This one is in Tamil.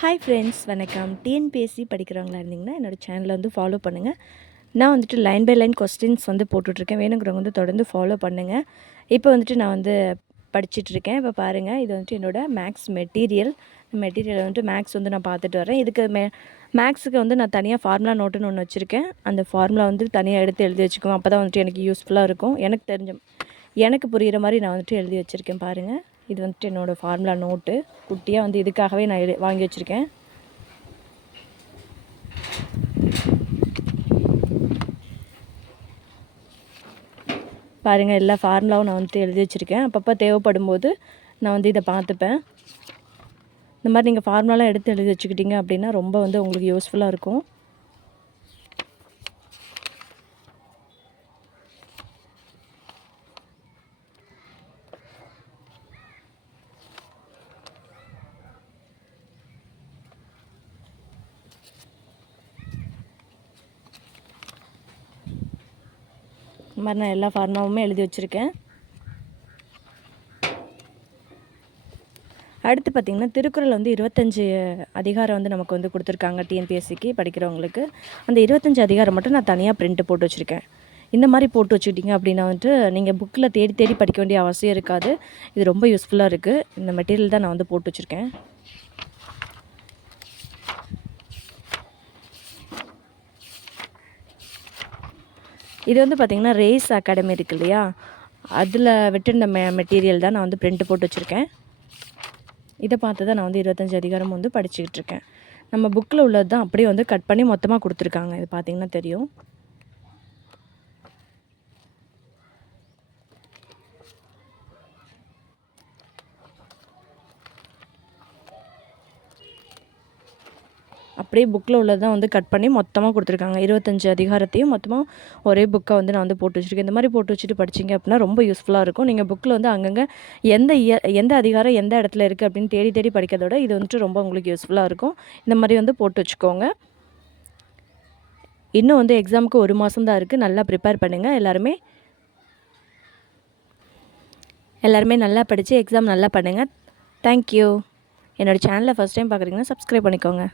ஹாய் ஃப்ரெண்ட்ஸ், வணக்கம். டிஎன்பிஎஸ்சி படிக்கிறவங்களா இருந்தீங்கன்னா என்னோடய சேனலை வந்து ஃபாலோ பண்ணுங்கள். நான் வந்துட்டு லைன் பை லைன் கொஸ்டின்ஸ் வந்து போட்டுட்ருக்கேன். வேணுங்கிறவங்க வந்து தொடர்ந்து ஃபாலோ பண்ணுங்கள். இப்போ வந்துட்டு நான் வந்து படிச்சுட்ருக்கேன். இப்போ பாருங்கள், இது வந்துட்டு என்னோடய மேக்ஸ் மெட்டீரியல் வந்துட்டு மேக்ஸ் வந்து நான் பார்த்துட்டு வரேன். இதுக்கு மேக்ஸுக்கு வந்து நான் தனியாக ஃபார்முலா நோட்டுன்னு ஒன்று வச்சுருக்கேன். அந்த ஃபார்முலா வந்து தனியாக எடுத்து எழுதி வச்சுக்குவேன். அப்போ தான் வந்துட்டு எனக்கு யூஸ்ஃபுல்லாக இருக்கும். எனக்கு புரிகிற மாதிரி நான் வந்துட்டு எழுதி வச்சுருக்கேன் பாருங்கள். இது வந்துட்டு என்னோடய ஃபார்முலா நோட்டு. குட்டியாக வந்து இதுக்காகவே நான் வாங்கி வச்சுருக்கேன். பாருங்கள், எல்லா ஃபார்முலாவும் நான் வந்துட்டு எழுதி வச்சுருக்கேன். அப்பப்போ தேவைப்படும் போது நான் வந்து இதை பார்த்துப்பேன். இந்த மாதிரி நீங்கள் ஃபார்முலாலாம் எடுத்து எழுதி வச்சுக்கிட்டீங்க அப்படின்னா ரொம்ப வந்து உங்களுக்கு யூஸ்ஃபுல்லாக இருக்கும். இந்த மாதிரி நான் எல்லா ஃபார்முலாவுமே எழுதி வச்சுருக்கேன். அடுத்து பார்த்திங்கன்னா, திருக்குறள் வந்து 25 அதிகாரம் வந்து நமக்கு வந்து கொடுத்துருக்காங்க டிஎன்பிஎஸ்சிக்கு படிக்கிறவங்களுக்கு. அந்த 25 அதிகாரம் மட்டும் நான் தனியாக பிரிண்ட் போட்டு வச்சுருக்கேன். இந்த மாதிரி போட்டு வச்சுக்கிட்டிங்க அப்படின்னா வந்துட்டு நீங்கள் புக்கில் தேடி தேடி படிக்க வேண்டிய அவசியம் இருக்காது. இது ரொம்ப யூஸ்ஃபுல்லாக இருக்குது. இந்த மெட்டீரியல் தான் நான் வந்து போட்டு வச்சுருக்கேன். இது வந்து பார்த்திங்கன்னா ரேஸ் அகாடமி இருக்குது இல்லையா, அதில் விட்டுருந்த மெட்டீரியல் தான் நான் வந்து பிரிண்ட் போட்டு வச்சுருக்கேன். இதை பார்த்து தான் நான் வந்து 25 அதிகாரம் வந்து படிச்சுக்கிட்டு இருக்கேன். நம்ம புக்கில் உள்ளது தான் அப்படியே வந்து கட் பண்ணி மொத்தமாக கொடுத்துருக்காங்க. இது பார்த்திங்கன்னா தெரியும். அப்படியே புக்கில் உள்ளது தான் வந்து கட் பண்ணி மொத்தமாக கொடுத்துருக்காங்க. 25 அதிகாரத்தையும் மொத்தமாக ஒரே புக்கை வந்து நான் வந்து போட்டு வச்சுருக்கேன். இந்த மாதிரி போட்டு வச்சுட்டு படிச்சிங்க அப்படின்னா ரொம்ப யூஸ்ஃபுல்லாக இருக்கும். நீங்கள் புக்கில் வந்து அங்கங்கே எந்த அதிகாரம் எந்த இடத்துல இருக்குது அப்படின்னு தேடி தேடி படிக்கிறதோட இது வந்துட்டு ரொம்ப உங்களுக்கு யூஸ்ஃபுல்லாக இருக்கும். இந்த மாதிரி வந்து போட்டு வச்சுக்கோங்க. இன்னும் வந்து எக்ஸாமுக்கு 1 மாதம் தான் இருக்குது. நல்லா ப்ரிப்பேர் பண்ணுங்கள். எல்லாருமே நல்லா படித்து எக்ஸாம் நல்லா பண்ணுங்கள். தேங்க்யூ. என்னோடய சேனலை ஃபஸ்ட் டைம் பார்க்குறீங்கன்னா சப்ஸ்கிரைப் பண்ணிக்கோங்க.